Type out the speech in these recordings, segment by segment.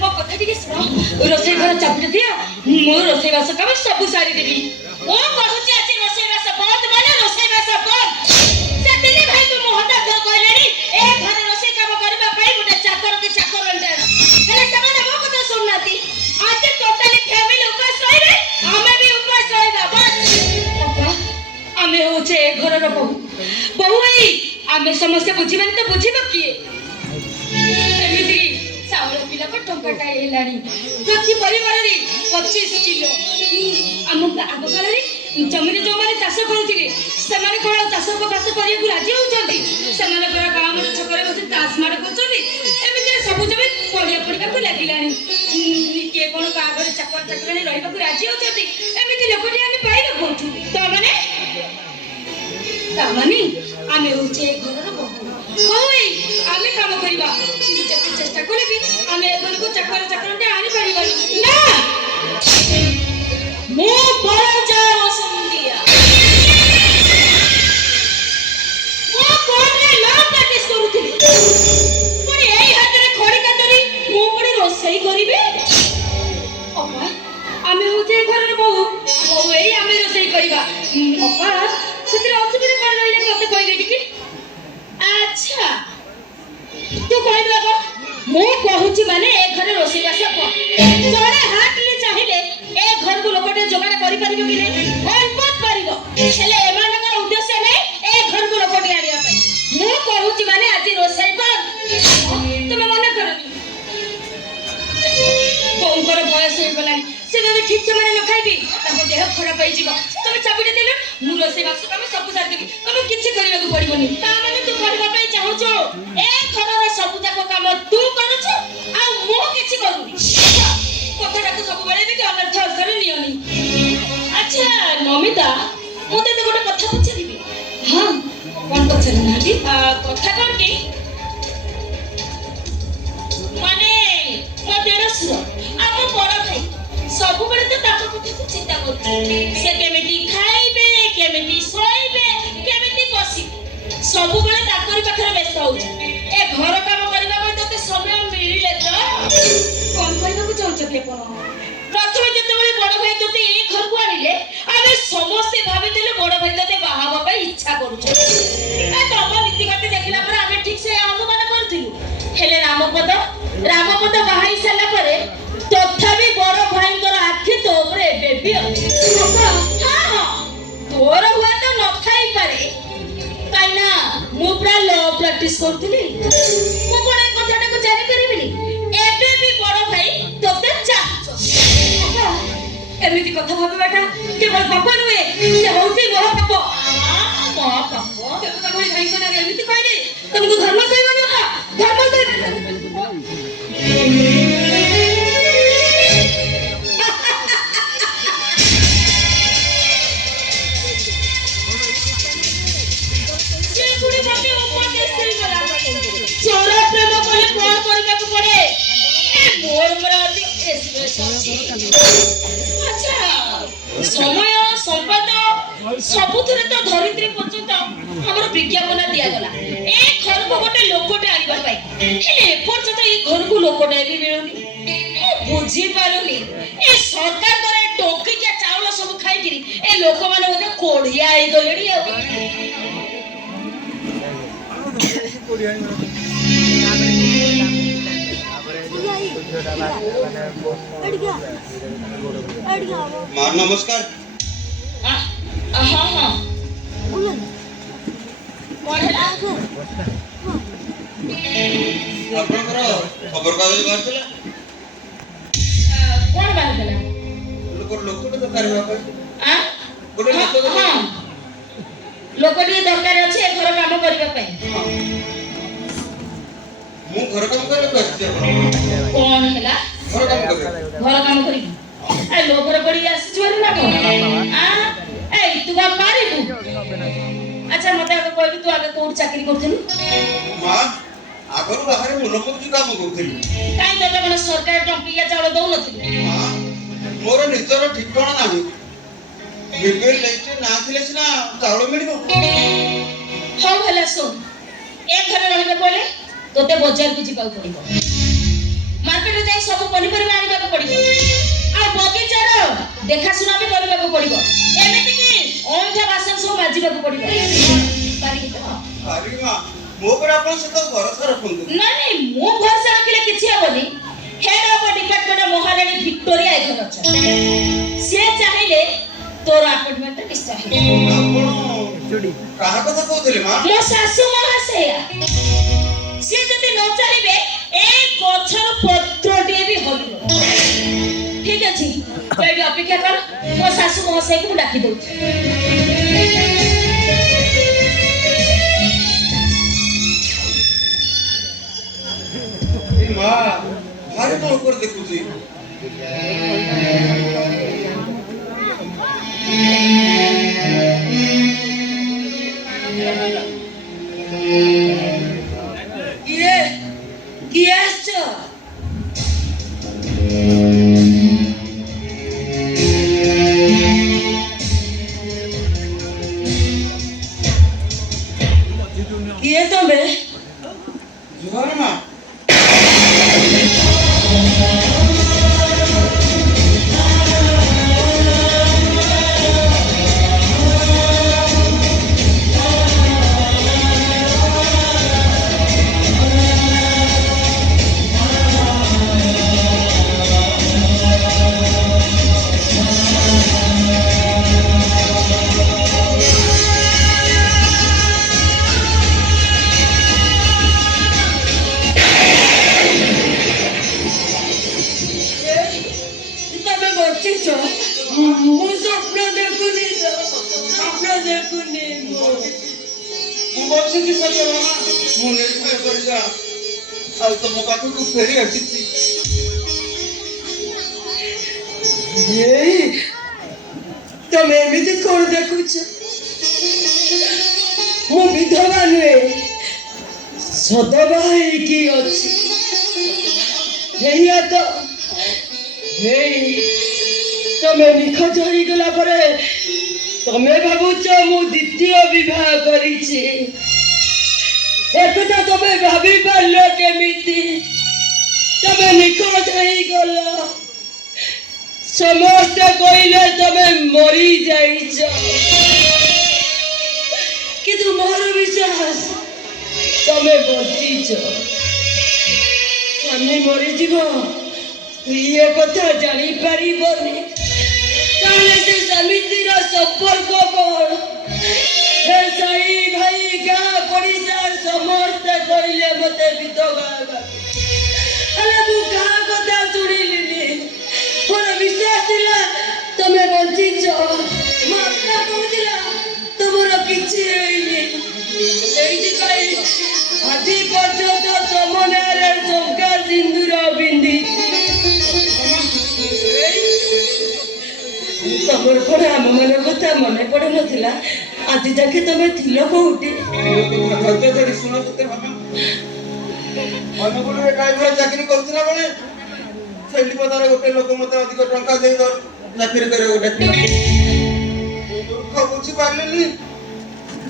ମୋ କଥା ଟିକେ ଶୁଣ ରୋଷେଇ ଘର ଚାବିଟା ଦିଅ ମୁଁ ରୋଷେଇ ବାସ କାମ ସବୁ ସାରିଦେବି ମୁଁ କହୁଛି ଆଜି ରୋଷେଇ ବାସ ବନ୍ଦ ମାନେ ରୋଷେଇ ବାସ ବନ୍ଦ ସେ ଦିଲ୍ଲୀ ଭାଇ ତୁ ମୁହଁଟା କହିଲେଣି ଏ ଘରେ ରୋଷେଇ କାମ କରିବା ପାଇଁ ଗୋଟେ ଚାକର କି ଚାକରଣ୍ଟେ ଆଣ ହେଲେ ସେମାନେ ମୋ କଥା ଶୁଣୁନାହାନ୍ତି ଆଜି ଟୋଟାଲି ଫ୍ୟାମିଲି ଉପାସ ରହିବେ ଆମେ ବି ଉପାସ ରହିବା ବସ୍ ବାପା ଆମେ ହଉଛେ ଏ ଘରର ବୋହୂ ବୋହୂ ହେଇ ଆମେ ସମସ୍ତେ ବୁଝିବାନି ତ ବୁଝିବ କିଏ ଏମିତି ଚାଉଳ ପିଲାକୁ ଟଙ୍କାଟାଏ ହେଲାଣି ପ୍ରତି ପରିବାରରେ 25 କିଲୋ ଆମ ଆଗ କାଳରେ ଜମିରେ ଯୋଉମାନେ ଚାଷ କରୁଥିଲେ ସେମାନେ କଣ ଚାଷ ଉପବାସ କରିବାକୁ ରାଜି ହଉଛନ୍ତି ସେମାନଙ୍କର ଗାଁ ମଣ୍ଡ ଛକରେ ବସି ତାସ ମାଡ଼ କରୁଛନ୍ତି ଏମିତି ସବୁ ଜମି ପଡ଼ିବାକୁ ଲାଗିଲାଣି କିଏ କଣ ଗାଁ ଘରେ ଚାକର ଚାକରାଣୀ ରହିବାକୁ ରାଜି ହଉଛନ୍ତି ଏମିତି ଲୋକଟି ଆମେ ପାଇବା କୋଉଠୁ ତାମାନେ ଆମେ ହଉଛେ ଘରର ବୋହୂ ଆମେ କାମ କରିବା କିନ୍ତୁ ଯେତେ ଚେଷ୍ଟା କଲେ ବି ଆମେ ଏ ଘରକୁ ଚାକର ଚାକରଟେ ଆଣିପାରିବାନି ନା ମୁଁ ବଡ଼ ଯାଅ ସନ୍ଧ୍ୟା ମୁଁ କୋର୍ଟରେ ଲ ପ୍ରାକ୍ଟିସ କରୁଥିଲି ପୁଣି ଏଇ ହାତରେ ଖଡ଼ିକା ଧରି ମୁଁ ପୁଣି ରୋଷେଇ କରିବି ଅପା ଆମେ ହଉଛେ ଘରର ବୋହୂ ଏଇ ଆମେ ରୋଷେଇ କରିବା ଅପା ସେଥିରେ ଅସୁବିଧା କଣ ରହିଲା ମତେ କହିଲେ ଟିକେ ଆଚ୍ଛା ତୁ କହିଲୁ ଆଗ ମୁଁ କହୁଛି ମାନେ ଏ ଘରେ ରୋଷେଇ ବାସ ଜଣେ ହାଟରେ ଚାହିଁଲେ ଏ ଘରକୁ ଲୋକଟେ ଯୋଗାଡ଼ କରିପାରିବ କି ନାହିଁ ଅଳ୍ପ ପାରିବ ହେଲେ ଏମାନଙ୍କର ଉଦ୍ଦେଶ୍ୟ ନାହିଁ ଏ ଘରକୁ ଲୋକଟେ ଆଣିବା ପାଇଁ ମୁଁ କହୁଛି ମାନେ ଆଜି ରୋଷେଇ ବନ୍ଦ ତମେ ମନେ କରନି ବୋଉଙ୍କର ବୟସ ହେଇଗଲାଣି ସେ ଯଦି ଠିକ ସମୟରେ ନ ଖାଇବି ତାଙ୍କ ଦେହ ଖରାପ ହେଇଯିବ ତମେ ଚାବିଟା ଦେଲ ମୁଁ ରୋଷେଇ ବାସ କାମ ସବୁ ସାରିଦେବି ତମେ କିଛି କରିବାକୁ ପଡିବନି ତାମାନେ ତୁ କରିବା ପାଇଁ ଚାହୁଁଛୁ ଏ ଘରର ସବୁ ଯାକ କାମ ତୁ କରୁଛୁ ଆଉ ମୁଁ କିଛି କରୁନି କଥାଟାକୁ ସବୁବେଳେ ବି ଅନର୍ଥ ଅର୍ଥରେ ନିଅନି ଆଚ୍ଛା ନମିତା ମୁଁ ତତେ ଗୋଟେ କଥା ପଚାରିବି ହଁ କଣ ପଚାରୁନାହାନ୍ତି କଥା କଣ କି ମାନେ ମୋ ଦେଢ଼ଶୁର ଆମ ବଡ଼ ଭାଇ ସବୁବେଳେ ତ ତାଙ୍କ କଥାକୁ ଚିନ୍ତା କରୁଛି ସେ କେମିତି ଖାଇବେ କେମିତି ଶୋଇବେ କେମିତି ବସିବେ ସବୁବେଳେ ତାଙ୍କରି ପାଖରେ ବ୍ୟସ୍ତ ହଉଛି ଏ ଘର କାମ କରିବା ପାଇଁ ତତେ ସମୟ ମିଳିଲେ ତ କଣ କହିବାକୁ ଚାହୁଁଛ କି ଆପଣ ପ୍ରଥମେ ଯେତେବେଳେ ବଡ଼ ଭାଇ ତତେ ଏ ଘରକୁ ଆଣିଲେ ଆମେ ସମସ୍ତେ ଭାବିଥିଲେ ବଡ଼ ଭାଇ ତତେ ବାହା ହେବା ପାଇଁ ଇଚ୍ଛା କରୁଛୁ ତମ ନୀତିଗତି ଦେଖିଲା ପରେ ଆମେ ଠିକ ସେ ଅନୁମାନ କରିଥିଲୁ ହେଲେ ରାମପଦ ବାହା ହେଇ ସାରିଲା ପରେ ତଥାପି ବଡ଼ ଭାଇଙ୍କର ଆଖି ତୋ ଉପରେ ଏବେ ବି ଅଛି ତୋର ହୁଏତ ନଥାଇପାରେ କାହିଁନା ମୁଁ ପୁରା ଲ ପ୍ରାକ୍ଟିସ କରୁଥିଲି ମୁଁ କଣ ଏ କଥାଟାକୁ ଜାଣିପାରିବିନି ଏବେ ବି ବଡ଼ ଭାଇ ତୋତେ ଚାହୁଁଛନ୍ତି ଏମିତି କଥା ଭାବିବାଟା କେବଳ ପାପ ନୁହେଁ ସେ ହଉଛି ମହାପାପ ଦେବତା ଭଳି ଭାଇଙ୍କ ନାଁରେ ଏମିତି କହିଲେ ତମକୁ ଧର୍ମ ସହିବନି ଧର୍ମ समय संवाद सबुथिरे तो धरित्री पर्यंत हमर विज्ञापन दियागला ए घर को गोटे लोकटे आनिबा पाई हेले पर्यंत ए घर को लोकटे भी मिलुनी बुझी पारुनी ए सरकार करे टोकी के चावल सब खाई किरी ए लोक माने ओते कोढ़िया आइ गलेडी मार नमस्कार हाँ आपनकर खबर कागज बाहर चला कोन बाहर चला लोकटे दरकार बापा गोटे लोकटे दरकार अछि ए घर काम करबा पई मु घर काम करे बसते कोन हला घर काम करी ए लोकर पड़ी आसी छोर ना को ए तू का मारी तू अच्छा मते आगे कहबी तू आगे कोड चाकरी करथिलु मां आगर बाहर मनोपजी काम करथिलु काई तते मन सरकार टंकिया चावल दउ नथिलु हां मोर निजर ठिकाना नाही बीपीएल लिस्ट ना थिले सिना चावल मिलिबो हो हला सुन ए घरे रहबे बोले तोते बाजार को जिबाउ पड़िबो मार्केट रे जाई सब ପନିପରିବା ଆଣିବାକୁ ପଡିବ ଆଉ ବଗିଚାର ଦେଖାଶୁଣା ବି କରିବାକୁ ପଡିବ ଏମିତି କି ଅଇଁଠା ବାସନ ସବୁ ମାଜିବାକୁ ପଡିବ ପାରିବି ତ ପାରିବି ମା ମୋ ଉପରେ ଆପଣ ସେତ ଭରସା ରଖନ୍ତୁ ନାଇଁ ମୁଁ ଭରସା ରଖିଲେ କିଛି ହବନି head of department Maharani Victoria ଏଇଠି ଅଛନ୍ତି ସେ ଚାହିଁଲେ ତୋର ଆପଏଣ୍ଟମେଣ୍ଟ ନିଶ୍ଚୟ ହେଇଯିବ ଆପଣ କାହା କଥା କହୁଥିଲେ ମା ମୋ ଶାଶୁ ମହାଶୟା ସିଏ ଯଦି ନ ଚାହିଁବେ এই ଗଛର ପତ୍ରଟିଏ ବି ହଲିବ ଠିକ ଅଛି ତୁ ଏଠି ଅପେକ୍ଷା କର ମୋ ଶାଶୁ ମହାଶୟକୁ ମୁଁ ଡାକି ଦଉଛି ମା ଭାରି ମୋ ଉପରେ ଦେଖୁଛି କିଏ ଆସିଛ କିଏ ତମେ ଜୁହାର ମା ମୁଁ ସ୍ୱପ୍ନ ଦେଖୁନି ସ୍ୱପ୍ନ ଦେଖୁନି ମୁଁ ବସିଛି ସତ୍ୟ ମାମା ମୁଁ ନିର୍ଭୟ କରିଯା ଆଉ ତମ ପାଖକୁ ଫେରି ଆସିଛି ତମେ ଏମିତି କଣ ଦେଖୁଛ ମୁଁ ବିଧବା ନୁହେଁ ସଦବା ହେଇକି ଅଛି ହେଇଆ ତ ହେଇ ତମେ ନିଖୋଜ ହେଇଗଲା ପରେ ତମେ ଭାବୁଛ ମୁଁ ଦ୍ୱିତୀୟ ବିବାହ କରିଛି ଏକଥା ତମେ ଭାବି ପାରିଲ କେମିତି ତମେ ନିଖୋଜ ହେଇଗଲ ସମସ୍ତେ କହିଲେ ତମେ ମରି ଯାଇଛ କିନ୍ତୁ ମୋର ବିଶ୍ୱାସ ତମେ ବଞ୍ଚିଛ ସ୍ୱାମୀ ମରିଯିବ ସ୍ତ୍ରୀ ଏ କଥା ଜାଣିପାରିବନି ତାହେଲେ ସେ ସ୍ୱାମୀ ସ୍ତ୍ରୀର ସମ୍ପର୍କ କଣ ସାଇ ଭାଇ ଗାଁ ପଡ଼ିଶା ସମସ୍ତେ କହିଲେ ମତେ ବିଧବା ହେଲେ ମୁଁ କାହା କଥା ଶୁଣିଲିନି ମୋର ବିଶ୍ୱାସ ଥିଲା ତମେ ବଞ୍ଚିଛ ମାତା କହୁଥିଲା ତମର କିଛି ହେଇନି ସେଇଥିପାଇଁ ଆଜି ପର୍ଯ୍ୟନ୍ତ ତମ ନାଁରେ ଟଙ୍କା ସିନ୍ଦୁର ପିନ୍ଧିଛି ତମର କଣ ଆମ ମାନଙ୍କ କଥା ମନେ ପଡୁନଥିଲା ଆଜି ଯାକେ ତମେ ଥିଲ କୋଉଠି ଶୁଣ ସତ୍ୟ ମାମା ଅନୁଗୁଳରେ ଡ୍ରାଇଭର ଚାକିରି କରୁଥିଲା ବେଳେ ସେଠି ପଦାରେ ଗୋଟେ ଲୋକ ମତେ ଅଧିକ ଟଙ୍କା ଦେଇ ଚାକିରି କରିବାକୁ ଡାକିଲା ମୂର୍ଖ ବୁଝିପାରିଲିନି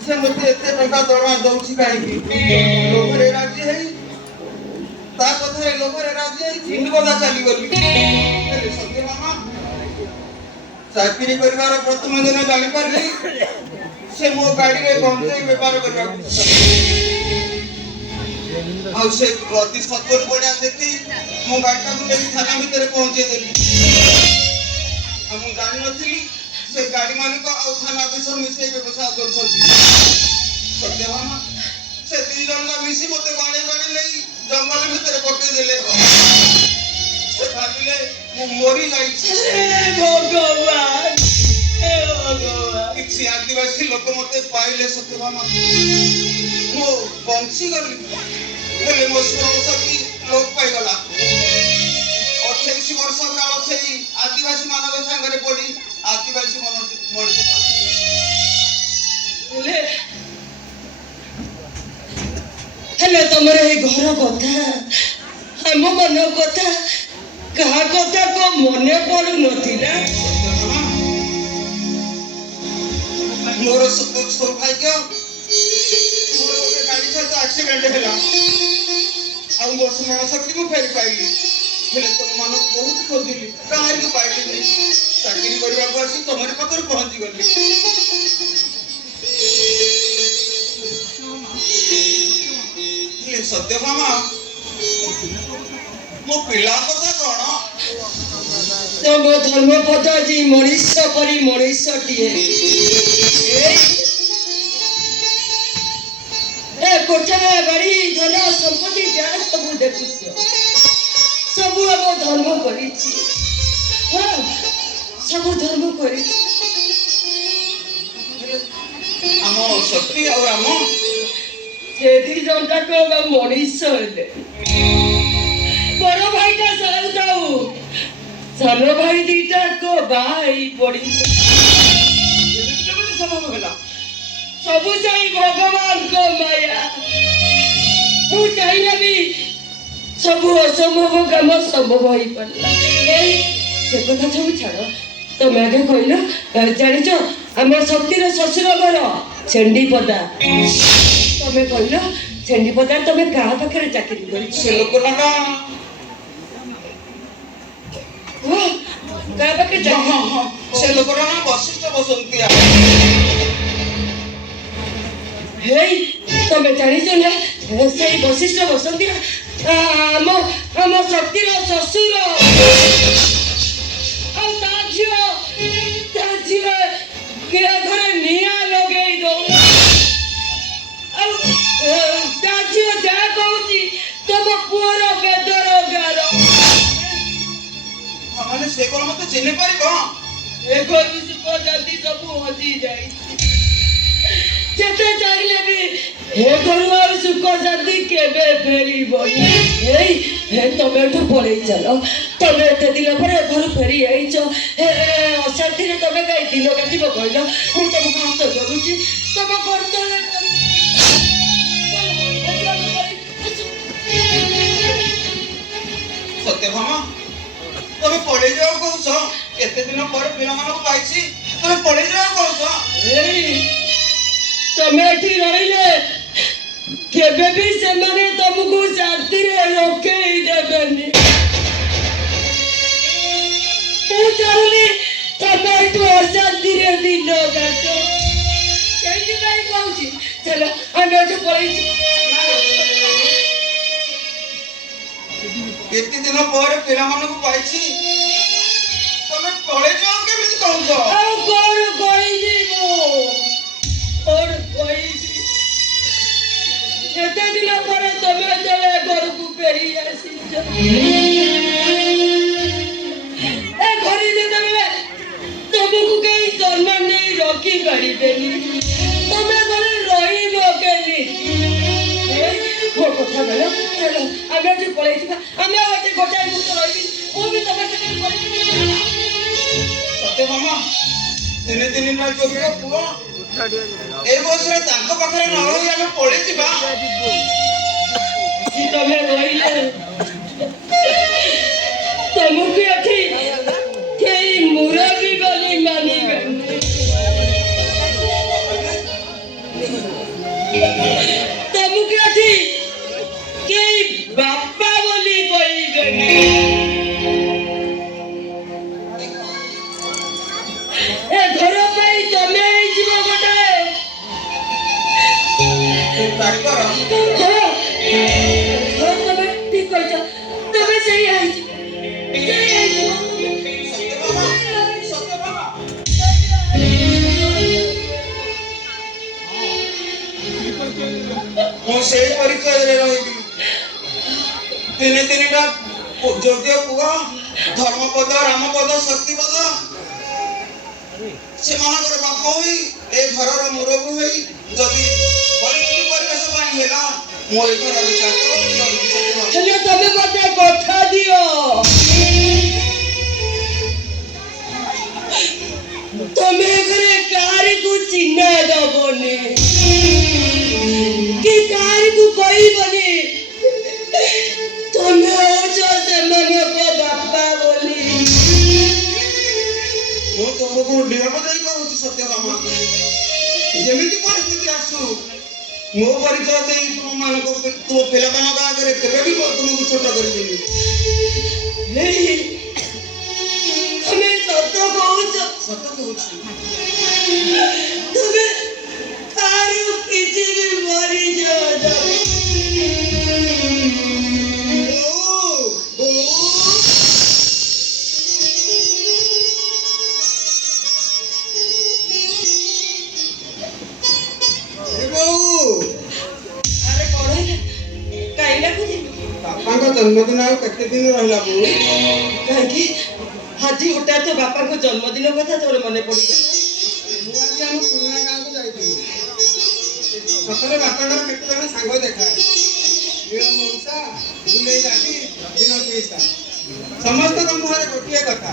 ସେ ମତେ ଏତେ ଟଙ୍କା ଦରମା ଦଉଛି କାହିଁକି ଲୋଭରେ ରାଜି ହେଇ ତା କଥାରେ ଲୋଭରେ ରାଜି ହେଇ ଛିଣ୍ଡ କଥା ଚାଲିଗଲି ହେଲେ ସତ୍ୟ ମାମା ଚାକିରି କରିବାର ପ୍ରଥମ ଦିନ ଜାଣିପାରିଲି ସେ ମୋ ଗାଡିରେ ଗଞ୍ଜେଇ ବେପାର କରିବାକୁ ଆଉ ସେ ଅତି ସତ୍ୱର ବଢିଆ ଦେଖି ମୋ ଗାଡିଟାକୁ ନେଇ ଥାନା ଭିତରେ ପହଞ୍ଚେଇ ଦେଲି ଆଉ ମୁଁ ଜାଣିନଥିଲି ସେ ଗାଡି ମାଲିକ ଆଉ ଥାନା ଅଫିସର ମିଶେଇ ବ୍ୟବସାୟ କରୁଛନ୍ତି ସତ୍ୟ ମାମା ସେ ଦି ଜଣ ମିଶି ମତେ ବାଡେଇ ବାଡେଇ ନେଇ ଜଙ୍ଗଲ ଭିତରେ ପକେଇ ଦେଲେ ସେ ଭାବିଲେ ମୁଁ ମରି ଯାଇଛି ଭଗବାନ କିଛି ଆଦିବାସୀ ଲୋକ ମତେ ପାଇଲେ ସତ୍ୟ ମାମା ମୁଁ ବଞ୍ଚିଗଲି ହେଲେ ମୋ ସ୍ମରଣ ଶକ୍ତି ଲୋପ ପାଇଗଲା 28 ବର୍ଷ କାଳ ସେଇ ଆଦିବାସୀ ମାନଙ୍କ ସାଙ୍ଗରେ ପଡି ଆଦିବାସୀ ମଣିଷ ହେଲେ ତମର ଏଇ ଘର କଥା ଆମ ମନ କଥା କାହା କଥା କଣ ମନେ ପଡୁନଥିଲା ମୋର ସୌଭାଗ୍ୟ ମୋର ଗୋଟେ ଗାଡି ସହିତ ଆକ୍ସିଡେଣ୍ଟ ହେଲା ଆଉ ମୋ ସ୍ମରଣ ଶକ୍ତି ମୁଁ ଫେରି ପାଇଲି ହେଲେ ତମମାନଙ୍କୁ ବହୁତ ଖୋଜିଲି, କାହାରିକୁ ପାଇଲିନି। ଚାକିରି କରିବାକୁ ଆସି ତମରି ପାଖରେ ପହଞ୍ଚିଗଲି। ହେଲେ ସତ୍ୟଭାମା, ମୋ ପିଲା କଥା କଣ? ତମ ଧର୍ମପଦ ଆଜି ମଣିଷ ପରି ମଣିଷଟିଏ। କୋଠା ବାড়ি ଧନ ସମ୍ପତ୍ତି ଯାହା ସବୁ ଦେଖୁଛ, ସବୁ ଆମ ଧର୍ମ କରିଛି। ହଁ, ସବୁ ଧର୍ମ କରିଛି। ଆମ ଶକ୍ତି ଆଉ ରାମ ସେ ଦି ଜଣଟାକ ମଣିଷ ହେଲେ। ବଡ ଭାଇଟା ସାଉ ଥାଉ, ସାନ ଭାଇ ଦିଟାକ ବାହା ହେଇ ପଡିଲେ। କେମିତି ସମ୍ଭବ ହେଲା? ସବୁ ସେଇ ଭଗବାନଙ୍କ ମାୟା। ମୁଁ ଚାହିଁଲେ ବି ସବୁ ଅସମ୍ଭବ କାମ ସମ୍ଭବ ହେଇପାରିଲା। ଏଇ ସେ କଥା ସବୁ ଛାଡ, ତମେ ଆଗେ କହିଲ, ଜାଣିଛ ଆମ ଶକ୍ତିର ଶ୍ୱଶୁର ଘର ଛେଣ୍ଡିପଦା। ତମେ କହିଲ ଛେଣ୍ଡିପଦା ତମେ କାହା ପାଖରେ ଚାକିରି କରିଛ? ସେ ଲୋକଟା ନା କାହା ପାଖରେ ଚାକିରି? ସେ ଲୋକଟା ନା ବଶିଷ୍ଠ ବସନ୍ତିଆ। ହେଇ ତମେ ଜାଣିଛ ନା ସେଇ ବଶିଷ୍ଠ ବସନ୍ତିଆ ଆମ ଶକ୍ତିର ଶ୍ୱଶୁର। ଆଉ ତା ଝିଅ ଘରେ ନିଆଁ ଲଗେଇ ଦଉ। ଆଉ ତା ଝିଅ ଯାହା କହୁଛି ତମ ପୁଅର ବେଦର ଗାର। ମାନେ ସେ କଣ ମତେ ଚିହ୍ନି ପାରିବ? ଏ ଘରୁ ସୁଖ ଜାତି ସବୁ ହଜି ଯାଇଛି। ଯେତେ ଚାହିଁଲେ ବି ଏ ଘରୁ ଆଉ ସୁଖ ଶାନ୍ତି କେବେ ଫେରିବନି। ତମେ ଏଠୁ ପଳେଇ ଚାଲ। ତମେ ଏତେ ଦିନ ପରେ ଘରୁ ଫେରି ଯାଇଛ, ଅଶାନ୍ତିରେ ତମେ କାହିଁ ଦିନ କାଟିବ କହିଲ? ମୁଁ ତମକୁ ହାତ ଯୋଡୁଛି, ତମ କର୍ତ୍ତବ୍ୟ ସତ୍ୟଭାମା, ତମେ ପଳେଇ ଯାଅ କହୁଛ? କେତେ ଦିନ ପରେ ପିଲାମାନଙ୍କୁ ପାଇଛି, ତମେ ପଳେଇ ଯାଅ କହୁଛ? ତମେ ଏଠି ରହିଲେ କେବେ ବି ସେମାନେ ତମକୁ ଶାନ୍ତିରେ ରଖେଇ ଦେବେନି। ମୁଁ ଚାହୁଁନି ତମେ ଏଠୁ ଅଶାନ୍ତିରେ ଦିନ କାଟ। ସେଇଥିପାଇଁ କହୁଛି ଚାଲ ଆମେ ଏଠୁ ପଳେଇଛୁ। କେତେ ଦିନ ପରେ ପିଲାମାନଙ୍କୁ ପାଇଛି, ତମେ ପଳେଇ ଯାଅ କେମିତି କହୁଛ? ଆଉ କଣ କହିବି ମୁଁ? କଣ କହିବି? ଏତେ ଦିନ ପରେ ତମେ ଯେତେବେଳେ ଘରକୁ ଫେରି ଆସିଛ, ଏ ଘରେ ଯେତେବେଳେ ତମକୁ କେହି ସମ୍ମାନ ନେଇ ରଖି ପାରିବେନି, ତମେ ଘରେ ରହିବ କେମିତି? ମୋ କଥା କହିଲ, ଚାଲ ଆମେ ଏଠି ପଳେଇଯିବା। ଆମେ ଆଉ ଏଠି ଗୋଟାଏ ମୁହୂର୍ତ୍ତ ରହିବି, ମୁଁ ବି ତମ ସାଙ୍ଗରେ ପଳେଇବି। ସତ୍ୟଭାମା, ଦିନେ ଦିନ ଯୋଗ୍ୟ ପୁଅ ଏ ବୟସରେ ତାଙ୍କ ପାଖରେ ନ ରହି ଆମେ ପଳେଇ ଯିବା। ତମେ ରହିଲେ ତମକୁ ଏଠି କେହି ମୁରବୀ ବୋଲି ମାନିବେନି। ତମକୁ ଏଠି କେହି ବାପା ବୋଲି କହିବେନି। ଏ ଘର ପାଇଁ ତମେ ହେଇଯିବ ଗୋଟେ ଡାକ୍ତର। ତମେ ଠିକ କହିଛ, ତମେ ସେଇ ହେଇଯିବ। ସତ୍ୟଭାମା, ମୁଁ ସେଇ ପରିଚୟରେ ରହିବି। ତିନି ତିନିଟା ଯୋଗ୍ୟ ପୁଅ, ଧର୍ମପଦ, ରାମପଦ, ଶକ୍ତିପଦ, ସେମାନଙ୍କର ବାପ ହୋଇ ଏ ଘରର ମୁରବୀ ହୋଇ ଯଦି ପରିବେଶ ପାଇଁ ହେଲା, ମୁଁ ଏ ଘରର ଚାକର। ହେଲେ ତମେ ମତେ କଥା ଦିଅ, ତମେ ଘରେ କାହାରିକୁ ଚିହ୍ନା ଦବନି କି କାହାରିକୁ କହିବନି ତମେ ହଉଛ ସେମାନଙ୍କ ବାପା ବୋଲି। ମୁଁ ତୁମକୁ ନିୟମ ଦେଇ କହୁଛି ସତ୍ୟଭାମା, ଯେମିତି ପରିସ୍ଥିତି ଆସୁ ମୋ ପରିଚୟ ଦେଇ ତୁମ ପିଲାମାନଙ୍କ ଆଗରେ କେବେ ବି ତୁମକୁ ଛୋଟ କରିବିନି। তুমি আরো কিছু মরি যাও ଆରେ କଣ ହେଲା କାଇଁ ଡାକୁଥିଲୁ ବାପାଙ୍କ ଜନ୍ମଦିନ ଆଉ କେତେ ଦିନ ରହିଲା ବୋଉ? କାହିଁକି ଆଜି ହଠାତ୍ ତୋ ବାପାଙ୍କ ଜନ୍ମଦିନ କଥା ତୋର ମନେ ପଡିଗଲା ମୁଁ ଆଜି ଆମ ପୁରୁଣା ଗାଁକୁ ଯାଇଥିଲି। ସତରେ ବାପାଙ୍କର କେତେ ଜଣ ସାଙ୍ଗ ଦେଖା ନୀଳ ମଉସା, ବୁଲେଇ ଦାଦି, ଦିନ ପିଇସା। ସମସ୍ତଙ୍କ ମୁହଁରେ ଗୋଟିଏ କଥା,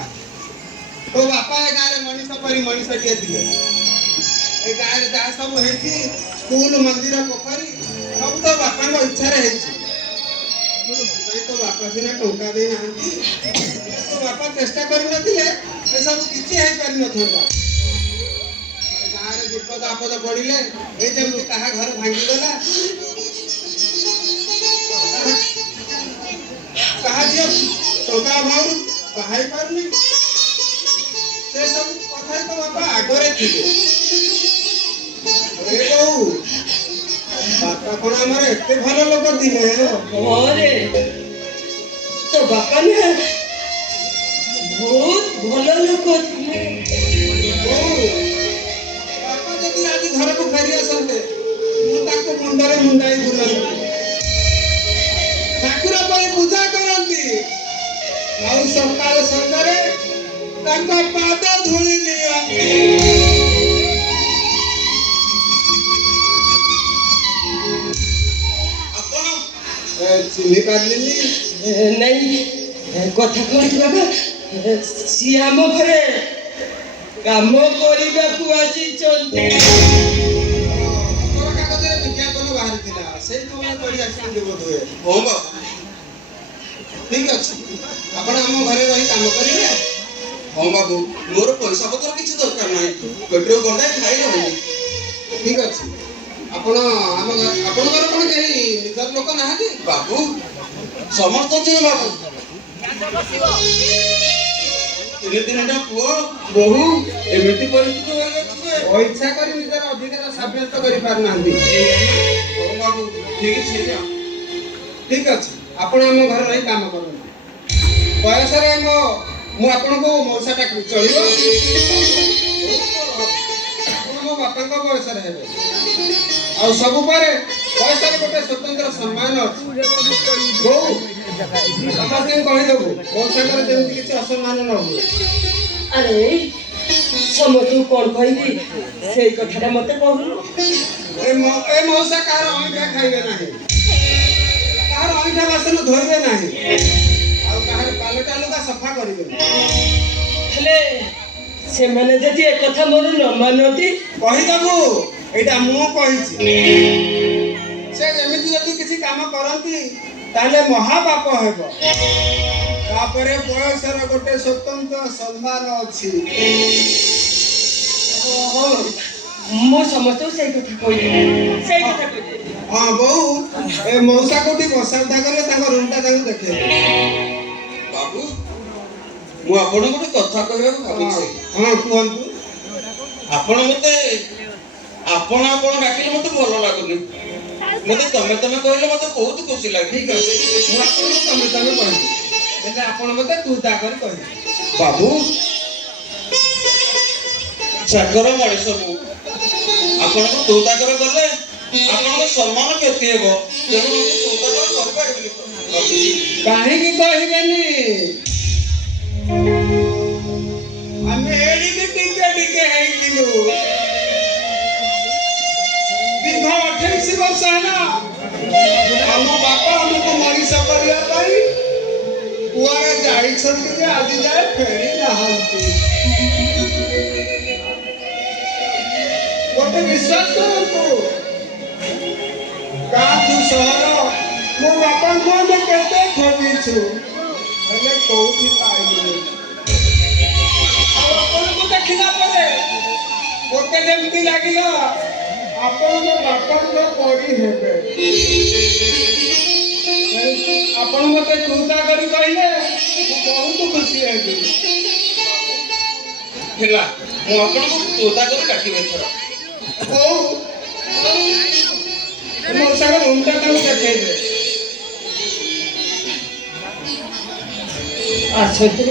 ତୋ ବାପା ଏ ଗାଁରେ ମଣିଷ ପରି ମଣିଷଟିଏ ଥିଲେ। ଏ ଗାଁରେ ଯାହା ସବୁ ହେଇଛି, ସ୍କୁଲ, ମନ୍ଦିର, ପୋଖରୀ ସବୁ ତୋ ବାପାଙ୍କ ଇଚ୍ଛାରେ ହେଇଛି। ସେଥିପାଇଁ ତୋ ବାପା ସିନା ଟଙ୍କା ଦେଇନାହାନ୍ତି, ତୋ ବାପା ଚେଷ୍ଟା କରିନଥିଲେ ଏସବୁ କିଛି ହେଇପାରିନଥାନ୍ତା। ଗାଁରେ ବିପଦ ଆପଦ ପଡ଼ିଲେ ଏ ଯେମିତି କାହା ଘର ଭାଙ୍ଗିଗଲା, କାହା ଝିଅ ଟଙ୍କା ଅଭାବରୁ ବାହା ହେଇପାରୁନି, ସେ ସବୁ କଥା ତୋ ବାପା ଆଗରେ ଥିଲେ। ଏ ବୋଉ, ବାପା କଣ ଆମର ଏତେ ଭଲ ଲୋକ ଥିଲେ? ଘରେ ତୋ ବାପା ନା ବହୁତ ଭଲ ଲୋକ ଥିଲେ ବୋଉ, ବାପା ଯଦି ଆଜି ଘରକୁ ଫେରି ଆସନ୍ତେ, ମୁଁ ତାକୁ ମୁଣ୍ଡରେ ମୁଣ୍ଡାଇ ବୁଲନ୍ତି, ଠାକୁର ପାଇଁ ପୂଜା କରନ୍ତି, ଆଉ ସକାଳ ସନ୍ଧ୍ୟାରେ ତାଙ୍କ ପାଦ ଧୂଳି ନିଅନ୍ତି। ଚିହ୍ନି ପାରିଲିନି? ନାଇଁ କଥା କଣ କି ବାବା ସିଏ ଆମ ଘରେ କାମ କରିବାକୁ ଆସିଛନ୍ତି ଖବର କାଗଜରେ ବିଜ୍ଞାପନ ବାହାରିଥିଲା, ସେଇ ଖବର ପଢି ଆସିଛନ୍ତି ବୋଧହୁଏ। ହଉ ବାବା, ଠିକ ଅଛି, ଆପଣ ଆମ ଘରେ ରହି କାମ କରିବେ? ହଁ ବାବୁ, ମୋର ପଇସା ପତ୍ର କିଛି ଦରକାର ନାହିଁ, ପେଟ୍ରୋଲ ଗଣ୍ଡାଏ ଖାଇ ରହିବି। ଠିକ ଅଛି, ଆପଣଙ୍କର କଣ କେହି ନିଜର ଲୋକ ନାହାନ୍ତି? ବାବୁ, ସମସ୍ତ ଅଛନ୍ତି ବାବୁ। ତିନି ତିନିଟା ପୁଅ ବୋହୂ ଏମିତି ପରିସ୍ଥିତି ହୋଇଯାଉଛି, ଇଚ୍ଛା କରି ନିଜର ଅଧିକାର ସାବ୍ୟସ୍ତ କରିପାରୁନାହାନ୍ତି। ହଉ ବାବୁ, ଠିକ ଅଛି, ଆପଣ ଆମ ଘରେ ରହି କାମ କରନ୍ତୁ। ବୟସରେ ମୁଁ ଆପଣଙ୍କୁ ମଉସା ଡାକିବି, ଚଳିବ? ଆପଣ ମୋ ବାପାଙ୍କ ବୟସରେ ହେବେ, ଆଉ ସବୁ ପରେ ବୟସରେ ଗୋଟେ ସ୍ୱତନ୍ତ୍ର ସମ୍ମାନ ଅଛି। ବୋଉ, ସମସ୍ତଙ୍କୁ କହିଦେବୁ ମଉସାଙ୍କର ଯେମିତି କିଛି ଅସମ୍ମାନ ନ ହୁଏ। ଆରେ ସମସ୍ତଙ୍କୁ କଣ କହିବି ସେଇ କଥାଟା ମତେ କହୁନୁ ଏ ମଉସା କାହାର ଅଇଁଠା ଖାଇବେ ନାହିଁ, କାହାର ଅଇଁଠା ବାସନ ଧୋଇବେ ନାହିଁ, ଆଉ କାହାର ପାଲଟା ଲୁଗା ସଫା କରିବେନି। ହେଲେ ସେମାନେ ଯଦି ଏକଥା ମୋର ନ ମାନନ୍ତି କହିଦେବୁ, ଏଇଟା ମୁଁ କହିଛି। ସେ ଏମିତି ଯଦି କିଛି କାମ କରନ୍ତି ତାହେଲେ ମହାପାପ ହେବ। ତାପରେ ବୟସର ଗୋଟେ ସ୍ୱତନ୍ତ୍ର ସମ୍ମାନ ଅଛି। ଓହୋ ମୁଁ ସମସ୍ତଙ୍କୁ ସେଇ କଥା କହିଦେବି ହଁ ବୋଉ, ଏ ମଉସା କୋଉଠି ବସା ଉଠା କଲେ ତାଙ୍କ ରୁମଟା ତାଙ୍କୁ ଦେଖେଇବେ। ବାବୁ, ମୁଁ ଆପଣଙ୍କୁ ଗୋଟେ କଥା କହିବାକୁ ଭାବୁଛି। ହଁ କୁହନ୍ତୁ। ଆପଣ ଡାକିଲେ ମତେ ଭଲ ଲାଗୁନି, ମତେ ତମେ କହିଲେ ମତେ ବହୁତ ଖୁସି ଲାଗେ। ଠିକ ଅଛି, ମୁଁ ଆପଣଙ୍କୁ ତମେ କହିବି, ହେଲେ ଆପଣ ମତେ ତୁ ତା କରି କହିବେ। ବାବୁ, ଚାକର ମଣିଷ ମୁଁ, ଆପଣଙ୍କୁ ତୁ ତାକର କଲେ ଆପଣଙ୍କ ସମ୍ମାନ କ୍ଷତି ହେବ, ତେଣୁ ମୁଁ ତୁ ତାକର କରିପାରିବିନି। କାହିଁକି କହିବେନି? ଆମେ ଏଡ଼ିକି ଟିକେ ହେଇଥିଲୁ, ଦୀର୍ଘ 28 ବର୍ଷ ହେଲା ଆମ ବାପା ଆମକୁ ମଣିଷ କରିବା ପାଇଁ କୁଆଡ଼େ ଯାଇଛନ୍ତି ଯେ ଆଜି ଯାଏ ଫେରି ନାହାନ୍ତି। ଗୋଟେ ବିଶ୍ୱାସ କରନ୍ତୁ, ଗାଁଠୁ ସହର ମୋ ବାପାଙ୍କୁ ଆମେ କେତେ ଖୋଜିଛୁ, ହେଲେ କୋଉଠି ପାଇଲୁନି। ଆଉ ଆପଣଙ୍କୁ ଦେଖିଲା ପରେ ମୋତେ ଯେମିତି ଲାଗିଲା ଆପଣ ମୋ ବାପାଙ୍କ ପରି ହେବେ। ଆପଣ ମୋତେ ତୁ ତା କରି କହିଲେ ମୁଁ ବହୁତ ଖୁସି ହେବି। ହେଲା ମୁଁ ଆପଣଙ୍କୁ ତୋତା କରି ଡାକିବି ଏଥର। ହଉ ମୋ ସାଙ୍ଗେ ରୁମ୍ଟା ତାଙ୍କୁ ଦେଖେଇଦେ। ଆସନ୍ତୁ